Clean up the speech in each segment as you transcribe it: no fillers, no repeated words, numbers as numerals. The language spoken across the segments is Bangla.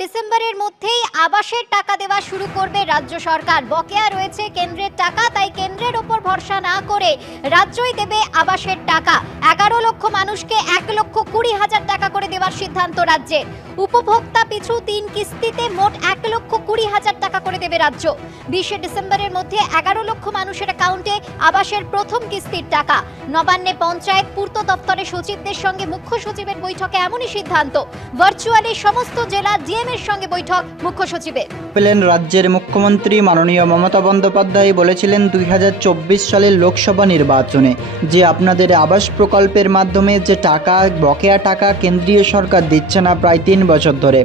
ডিসেম্বরের মধ্যেই আবাসের টাকা দেওয়া শুরু করবে রাজ্য সরকার। বকেয়া রয়েছে কেন্দ্রের টাকা, তাই কেন্দ্রের উপর ভরসা না করে রাজ্যই দেবে আবাসের টাকা। 11 লক্ষ মানুষকে 1,20,000 টাকা করে দেওয়ার সিদ্ধান্ত রাজ্যের। উপভোক্তা পিছু 3 কিস্তিতে মোট 1,20,000 টাকা করে দেবে রাজ্য। 20 ডিসেম্বরের মধ্যে 11 লক্ষ মানুষের অ্যাকাউন্টে আবাসের প্রথম কিস্তির টাকা। নবান্নে পঞ্চায়েত পূর্ত দপ্তরের সচিবদের সঙ্গে মুখ্য সচিবের বৈঠকে এমনই সিদ্ধান্ত। ভার্চুয়ালি সমস্ত জেলা ডিএম এর সঙ্গে বৈঠক মুখ্য সচিবের। পেলেন রাজ্যের মুখ্যমন্ত্রী মাননীয় মমতা বন্দ্যোপাধ্যায় বলেছিলেন 2024 সালের লোকসভা নির্বাচনে যে আপনাদের আবাস প্রকল্পের মাধ্যমে যে টাকা, বকেয়া টাকা কেন্দ্রীয় সরকার দিচ্ছে না প্রায় 3 বছর ধরে।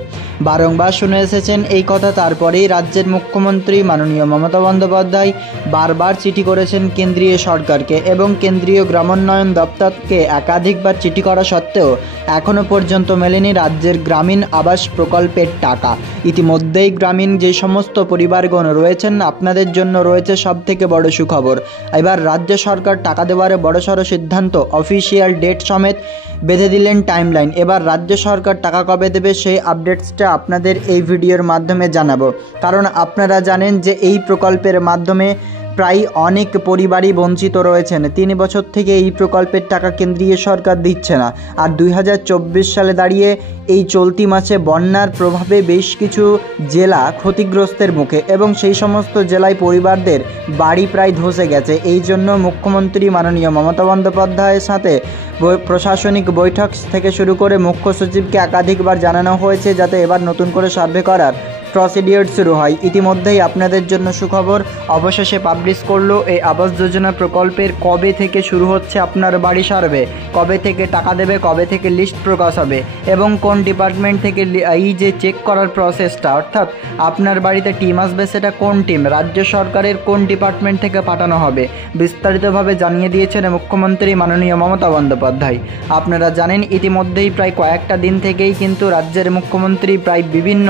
বারংবার শুনে এসেছেন এই কথা। তারপরেই রাজ্যের মুখ্যমন্ত্রী মাননীয় মমতা বন্দ্যোপাধ্যায় বারবার চিঠি করেছেন কেন্দ্রীয় সরকারকে এবং কেন্দ্রীয় গ্রামোন্নয়ন দপ্তরকে একাধিকবার চিঠি করা সত্ত্বেও এখনও পর্যন্ত মেলেনি রাজ্যের গ্রামীণ আবাস প্রকল্পের টাকা। ইতিমধ্যেই গ্রামীণ যে সমস্ত পরিবারগণ রয়েছেন আপনাদের জন্য রয়েছে সবথেকে বড় সুখবর। এবার রাজ্য সরকার টাকা দেওয়ার বড়সড় সিদ্ধান্ত, অফিসিয়াল ডেট সমেত বেঁধে দিলেন টাইমলাইন। এবার রাজ্য সরকার টাকা কবে দেবে সেই আপডেটসটা আপনাদের এই ভিডিওর মাধ্যমে জানাবো। কারণ আপনারা জানেন যে এই প্রকল্পের মাধ্যমে প্রায় অনেক পরিবারই বঞ্চিত রয়েছেন। 3 বছর থেকে এই প্রকল্পের টাকা কেন্দ্রীয় সরকার দিচ্ছে না। আর 2024 সালে দাঁড়িয়ে এই চলতি মাসে বন্যার প্রভাবে বেশ কিছু জেলা ক্ষতিগ্রস্তের মুখে এবং সেই সমস্ত জেলায় পরিবারদের বাড়ি প্রায় ধসে গেছে। এই জন্য মুখ্যমন্ত্রী মাননীয় মমতা বন্দ্যোপাধ্যায়ের সাথে প্রশাসনিক বৈঠক থেকে শুরু করে মুখ্য সচিবকে একাধিকবার জানানো হয়েছে যাতে এবার নতুন করে সার্ভে করার প্রসিডিওর শুরু হয়। ইতিমধ্যেই আপনাদের জন্য সুখবর অবশেষে পাবলিশ করলো এই আবাস যোজনা প্রকল্পের কবে থেকে শুরু হচ্ছে আপনার বাড়ি সার্ভে, কবে থেকে টাকা দেবে, কবে থেকে লিস্ট প্রকাশ হবে এবং কোন ডিপার্টমেন্ট থেকে এই যে চেক করার প্রসেসটা, অর্থাৎ আপনার বাড়িতে টিম আসবে সেটা কোন টিম, রাজ্য সরকারের কোন ডিপার্টমেন্ট থেকে পাঠানো হবে, বিস্তারিতভাবে জানিয়ে দিয়েছেন মুখ্যমন্ত্রী মাননীয় মমতা বন্দ্যোপাধ্যায়। আপনারা জানেন ইতিমধ্যেই প্রায় কয়েকটা দিন থেকেই কিন্তু রাজ্যের মুখ্যমন্ত্রী প্রায় বিভিন্ন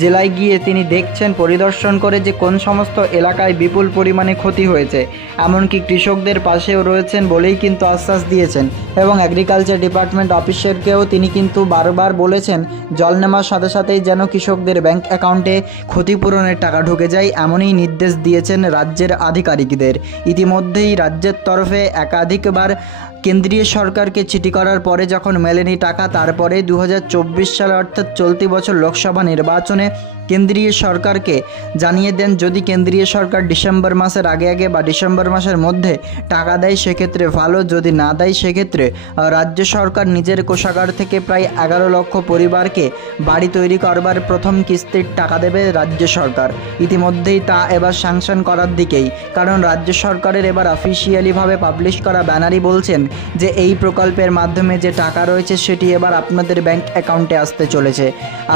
জেলায় গিয়ে তিনি দেখছেন, পরিদর্শন করে যে কোন সমস্ত এলাকায় বিপুল পরিমাণে ক্ষতি হয়েছে। এমনকি কৃষকদের পাশেও রয়েছেন বলেই কিন্তু আশ্বাস দিয়েছেন এবং এগ্রিকালচার ডিপার্টমেন্ট অফিসারকেও তিনি কিন্তু বারবার বলেছেন জল নেওয়ার সাথে সাথেই যেন কৃষকদের ব্যাংক অ্যাকাউন্টে ক্ষতিপূরণের টাকা ঢুকে যায়, এমনই নির্দেশ দিয়েছেন রাজ্যের আধিকারিকদের। ইতিমধ্যেই রাজ্যের তরফে একাধিকবার কেন্দ্রীয় সরকারকে চিঠি করার পরে যখন মেলেনি টাকা, তারপরে 2024 সালে অর্থাৎ চলতি বছর লোকসভা নির্বাচনে কেন্দ্রীয় সরকারকে জানিয়ে দেন যদি কেন্দ্রীয় সরকার ডিসেম্বর মাসের আগে বা ডিসেম্বর মাসের মধ্যে টাকা দেয় সেক্ষেত্রে ভালো, যদি না দেয় সেক্ষেত্রে রাজ্য সরকার নিজের কোষাগার থেকে প্রায় 11 লক্ষ পরিবারকে বাড়ি তৈরি করবার প্রথম কিস্তির টাকা দেবে রাজ্য সরকার। ইতিমধ্যেই তা এবার স্যাংশন করার দিকেই, কারণ রাজ্য সরকারের এবার অফিসিয়ালিভাবে পাবলিশ করা ব্যানারই বলছেন যে এই প্রকল্পের মাধ্যমে যে টাকা রয়েছে সেটি এবার আপনাদের ব্যাংক অ্যাকাউন্টে আসতে চলেছে।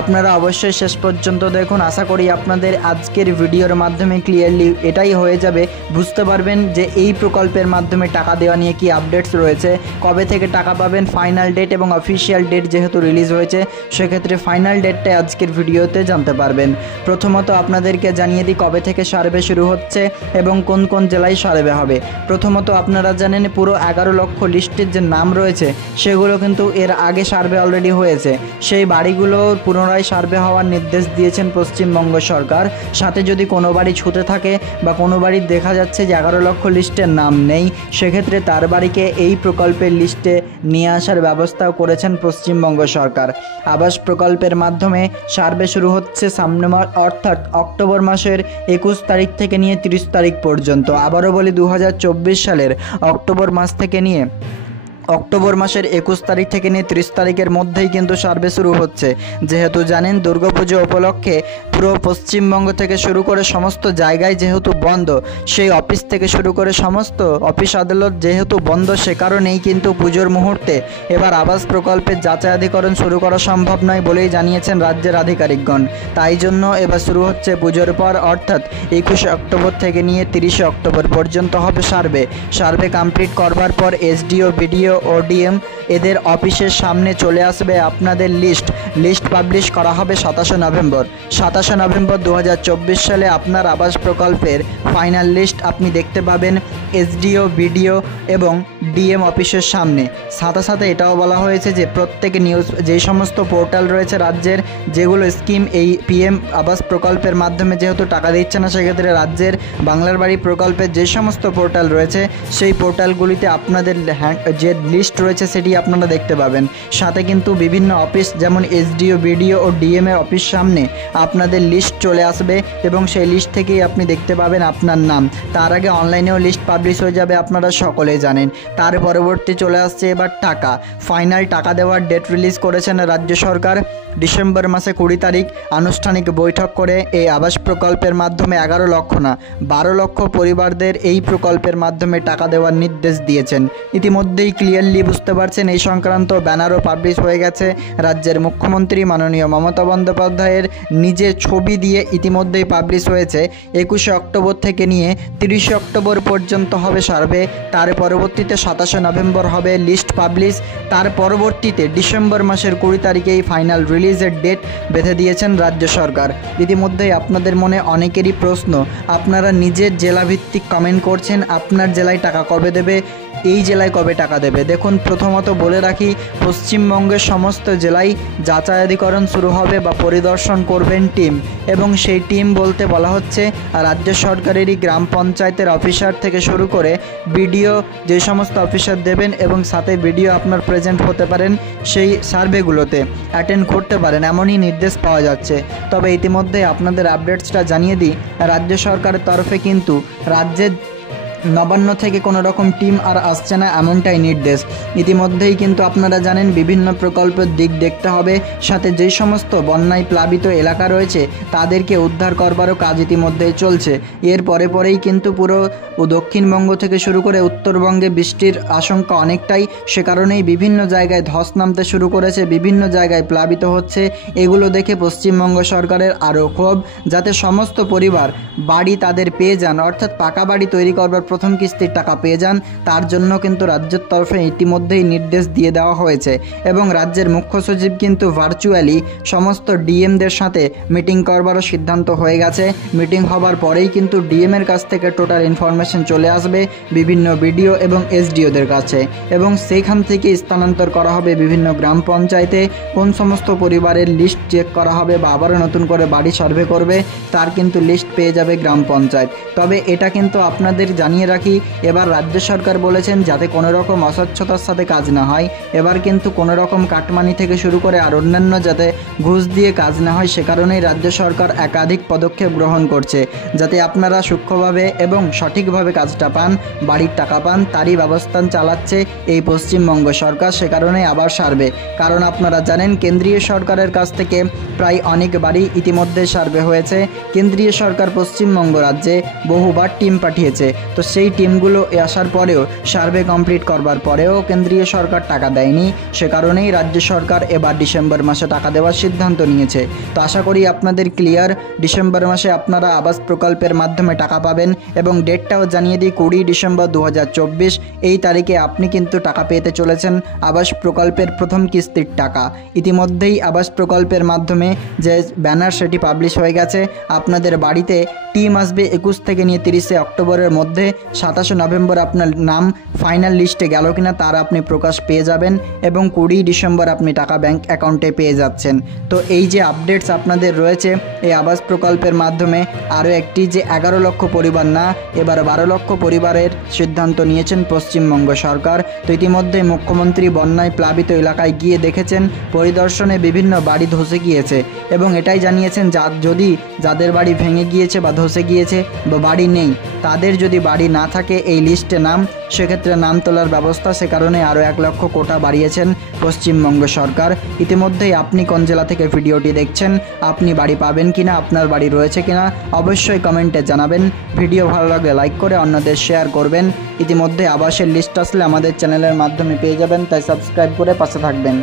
আপনারা অবশ্যই শেষ পর্যন্ত দেখুন। আশা করি আপনাদের আজকের ভিডিওর মাধ্যমে ক্লিয়ারলি এটাই হয়ে যাবে, বুঝতে পারবেন যে এই প্রকল্পের মাধ্যমে টাকা দেওয়া নিয়ে কি আপডেটস রয়েছে, কবে থেকে টাকা পাবেন, ফাইনাল ডেট এবং অফিসিয়াল ডেট যেহেতু রিলিজ হয়েছে সেক্ষেত্রে ফাইনাল ডেটটাই আজকের ভিডিওতে জানতে পারবেন। প্রথমত আপনাদেরকে জানিয়ে দিই কবে থেকে সার্ভে শুরু হচ্ছে এবং কোন কোন জেলায় সার্ভে হবে। প্রথমত আপনারা জানেন পুরো 11 লক্ষ লিস্টের যে নাম রয়েছে সেগুলো কিন্তু এর আগে সার্ভে অলরেডি হয়েছে। সেই বাড়িগুলো পুনরায় সার্ভে হওয়ার নির্দেশ দিয়েছেন পশ্চিমবঙ্গ সরকার। সাথে যদি কোনো বাড়ি ছুটে থাকে বা কোনো বাড়ির দেখা যাচ্ছে যে 11 লক্ষ লিস্টের নাম নেই সেক্ষেত্রে তার বাড়িকে এই প্রকল্পের লিস্টে নিয়ে আসার ব্যবস্থাও করেছেন পশ্চিমবঙ্গ সরকার। আবাস প্রকল্পের মাধ্যমে সার্ভে শুরু হচ্ছে সামনে অর্থাৎ অক্টোবর মাসের 21 তারিখ থেকে নিয়ে 30 তারিখ পর্যন্ত। আবারও বলি 2024 সালের অক্টোবর মাস থেকে নিয়ে অক্টোবর মাসের 21 তারিখ থেকে নিয়ে 30 তারিখের মধ্যেই কিন্তু সার্ভে শুরু হচ্ছে। যেহেতু জানেন দুর্গাপুজো উপলক্ষে পুরো পশ্চিমবঙ্গ থেকে শুরু করে সমস্ত জায়গায় যেহেতু বন্ধ, সেই অফিস থেকে শুরু করে সমস্ত অফিস আদালত যেহেতু বন্ধ, সে কারণেই কিন্তু পুজোর মুহূর্তে এবার আবাস প্রকল্পের যাচাইকরণ শুরু করা সম্ভব নয় বলেই জানিয়েছেন রাজ্যের আধিকারিকগণ। তাই জন্য এবার শুরু হচ্ছে পুজোর পর অর্থাৎ 21 অক্টোবর থেকে নিয়ে 30 অক্টোবর পর্যন্ত হবে সার্ভে। সার্ভে কমপ্লিট করবার পর এসডিও, বিডিও ও ডিএম এদের অফিসের সামনে চলে আসবে আপনাদের লিস্ট পাবলিশ করা হবে 27 নভেম্বর 2024 সালে আপনার আবাস প্রকল্পের ফাইনাল লিস্ট আপনি দেখতে পাবেন এসডিও, বিডিও এবং ডিএম অফিসের সামনে। সাথে সাথে এটাও বলা হয়েছে যে প্রত্যেক নিউজ যেই সমস্ত পোর্টাল রয়েছে রাজ্যের, যেগুলো স্কিম এই পিএম আবাস প্রকল্পের মাধ্যমে যেহেতু টাকা দিচ্ছে না, সেক্ষেত্রে রাজ্যের বাংলার বাড়ি প্রকল্পের যে সমস্ত পোর্টাল রয়েছে সেই পোর্টালগুলিতে আপনাদের যে লিস্ট রয়েছে সেটি আপনারা দেখতে পাবেন। সাথে কিন্তু বিভিন্ন অফিস যেমন এসডিও, বিডিও ও ডিএম এর অফিস সামনে আপনাদের লিস্ট চলে আসবে এবং সেই লিস্ট থেকেই আপনি দেখতে পাবেন আপনার নাম। তার আগে অনলাইনেও লিস্ট পাবলিশ হয়ে যাবে, আপনারা সকলেই জানেন। তার পরবর্তী চলে আসছে এবার টাকা। ফাইনাল টাকা দেওয়ার ডেট রিলিজ করেছেন রাজ্য সরকার। ডিসেম্বর মাসে 20 তারিখ আনুষ্ঠানিক বৈঠক করে এই আবাস প্রকল্পের মাধ্যমে 11 লক্ষ না 12 লক্ষ পরিবারদের এই প্রকল্পের মাধ্যমে টাকা দেওয়ার নির্দেশ দিয়েছেন। ইতিমধ্যেই ক্লিয়ারলি বুঝতে পারছেন এই সংক্রান্ত ব্যানারও পাবলিশ হয়ে গেছে। রাজ্যের মুখ্যমন্ত্রী মাননীয় মমতা বন্দ্যোপাধ্যায়ের নিজের ছবি দিয়ে ইতিমধ্যেই পাবলিশ হয়েছে। 21 অক্টোবর থেকে নিয়ে 30 অক্টোবর পর্যন্ত হবে সার্ভে। তার পরবর্তীতে 27 নভেম্বর হবে লিস্ট পাবলিশ। তার পরবর্তীতে ডিসেম্বর মাসের 20 তারিখেই ফাইনাল রিলিজের ডেট বেঁধে দিয়েছেন রাজ্য সরকার। ইতিমধ্যেই আপনাদের মনে অনেকেরই প্রশ্ন, আপনারা নিজের জেলাভিত্তিক কমেন্ট করছেন আপনার জেলায় টাকা কবে দেবে, এই জেলায় কবে টাকা দেবে। দেখুন, প্রথমত বলে রাখি, পশ্চিমবঙ্গের সমস্ত জেলায় যাচাইকরণ শুরু হবে বা পরিদর্শন করবেন টিম, এবং সেই টিম বলতে বলা হচ্ছে রাজ্য সরকারেরই গ্রাম পঞ্চায়েতের অফিসার থেকে শুরু করে বিডিও, যে সমস্ত অফিসার দেবেন এবং সাথে বিডিও আপনার প্রেজেন্ট হতে পারেন সেই সার্ভেগুলোতে, অ্যাটেন্ড করতে পারেন, এমনই নির্দেশ পাওয়া যাচ্ছে। তবে ইতিমধ্যে আপনাদের আপডেটসটা জানিয়ে দিই, রাজ্য সরকারের তরফে কিন্তু রাজ্যের নবান্ন থেকে কোনো রকম টিম আর আসছে না, এমনটাই নির্দেশ। ইতিমধ্যেই কিন্তু আপনারা জানেন বিভিন্ন প্রকল্পের দিক দেখতে হবে, সাথে যেই সমস্ত বন্যায় প্লাবিত এলাকা রয়েছে তাদেরকে উদ্ধার করবারও কাজ ইতিমধ্যেই চলছে। এর পরেই কিন্তু পুরো দক্ষিণবঙ্গ থেকে শুরু করে উত্তরবঙ্গে বৃষ্টির আশঙ্কা অনেকটাই, সে কারণেই বিভিন্ন জায়গায় ধস নামতে শুরু করেছে, বিভিন্ন জায়গায় প্লাবিত হচ্ছে। এগুলো দেখে পশ্চিমবঙ্গ সরকারের আরও ক্ষোভ, যাতে সমস্ত পরিবার বাড়ি তাদের পেয়ে যান, অর্থাৎ পাকা বাড়ি তৈরি করবার প্রথম কিস্তির টাকা পেয়ে যান। তার জন্য কিন্তু রাজ্যের তরফে ইতিমধ্যেই নির্দেশ দিয়ে দেওয়া হয়েছে এবং রাজ্যের মুখ্য সচিব কিন্তু ভার্চুয়ালি সমস্ত ডিএমদের সাথে মিটিং করবারও সিদ্ধান্ত হয়ে গেছে। মিটিং হবার পরেই কিন্তু ডিএমের কাছ থেকে টোটাল ইনফরমেশন চলে আসবে বিভিন্ন বিডিও এবং এসডিওদের কাছে, এবং সেইখান থেকে স্থানান্তর করা হবে বিভিন্ন গ্রাম পঞ্চায়েতে। কোন সমস্ত পরিবারের লিস্ট চেক করা হবে বা আবারও নতুন করে বাড়ি সার্ভে করবে, তার কিন্তু লিস্ট পেয়ে যাবে গ্রাম পঞ্চায়েত। তবে এটা কিন্তু আপনাদের জানিয়ে রাখি, এবার রাজ্য সরকার বলেছেন যাতে কোনো রকম অস্বচ্ছতার সাথে কাজ না হয়। এবার কিন্তু কোনো রকম কাটমানি থেকে শুরু করে আর অন্যান্য যাতে ঘুষ দিয়ে কাজ না হয়, সে কারণেই রাজ্য সরকার একাধিক পদক্ষেপ গ্রহণ করছে, যাতে আপনারা সূক্ষ্মভাবে এবং সঠিকভাবে কাজটা পান, বাড়ির টাকা পান, তারই ব্যবস্থা চালাচ্ছে এই পশ্চিমবঙ্গ সরকার। সে কারণেই আবার সার্ভে, কারণ আপনারা জানেন কেন্দ্রীয় সরকারের কাছ থেকে প্রায় অনেক বাড়ি ইতিমধ্যে সার্ভে হয়েছে। কেন্দ্রীয় সরকার পশ্চিমবঙ্গ রাজ্যে বহুবার টিম পাঠিয়েছে, তো সেই টিমগুলো আসার পরেও সার্ভে কমপ্লিট করবার পরেও কেন্দ্রীয় সরকার টাকা দেয়নি। সে কারণেই রাজ্য সরকার এবার ডিসেম্বর মাসে টাকা দেওয়ার সিদ্ধান্ত নিয়েছে। তো আশা করি আপনাদের ক্লিয়ার, ডিসেম্বর মাসে আপনারা আবাস প্রকল্পের মাধ্যমে টাকা পাবেন, এবং ডেটটাও জানিয়ে দিই 20 ডিসেম্বর 2024 এই তারিখে আপনি কিন্তু টাকা পেতে চলেছেন আবাস প্রকল্পের প্রথম কিস্তির টাকা। ইতিমধ্যেই আবাস প্রকল্পের মাধ্যমে যে ব্যানার সেটি পাবলিশ হয়ে গেছে। আপনাদের বাড়িতে টিম আসবে 21 থেকে নিয়ে 30 অক্টোবরের মধ্যে। 27 নভেম্বর আপনার নাম ফাইনাল লিস্টে গেল কিনা তার আপনি প্রকাশ পেয়ে যাবেন, এবং 20 ডিসেম্বর আপনি টাকা ব্যাংক অ্যাকাউন্টে পেয়ে যাচ্ছেন। তো এই যে আপডেটস আপনাদের রয়েছে এই আবাস প্রকল্পের মাধ্যমে, আরও একটি যে 11 লক্ষ পরিবার না, এবার 12 লক্ষ পরিবারের সিদ্ধান্ত নিয়েছেন পশ্চিমবঙ্গ সরকার। তো ইতিমধ্যে মুখ্যমন্ত্রী বন্যায় প্লাবিত এলাকায় গিয়ে দেখেছেন, পরিদর্শনে বিভিন্ন বাড়ি ধসে গিয়েছে, এবং এটাই জানিয়েছেন যদি যাদের বাড়ি ভেঙে গিয়েছে বা ধসে গিয়েছে বা বাড়ি নেই, তাদের যদি বাড়ি না থাকে এই লিস্টে নাম, সেক্ষেত্রে নাম তোলার ব্যবস্থা, সে কারণে আরও 1 লক্ষ কোটা বাড়িয়েছেন পশ্চিমবঙ্গ সরকার। ইতিমধ্যেই আপনি কোন জেলা থেকে ভিডিওটি দেখছেন, আপনি বাড়ি পাবেন কিনা, আপনার বাড়ি রয়েছে কিনা, অবশ্যই কমেন্টে জানাবেন। ভিডিও ভালো লাগলে লাইক করে অন্যদের শেয়ার করবেন। ইতিমধ্যে আবাসের লিস্ট আসলে আমাদের চ্যানেলের মাধ্যমে পেয়ে যাবেন, তাই সাবস্ক্রাইব করে পাশে থাকবেন।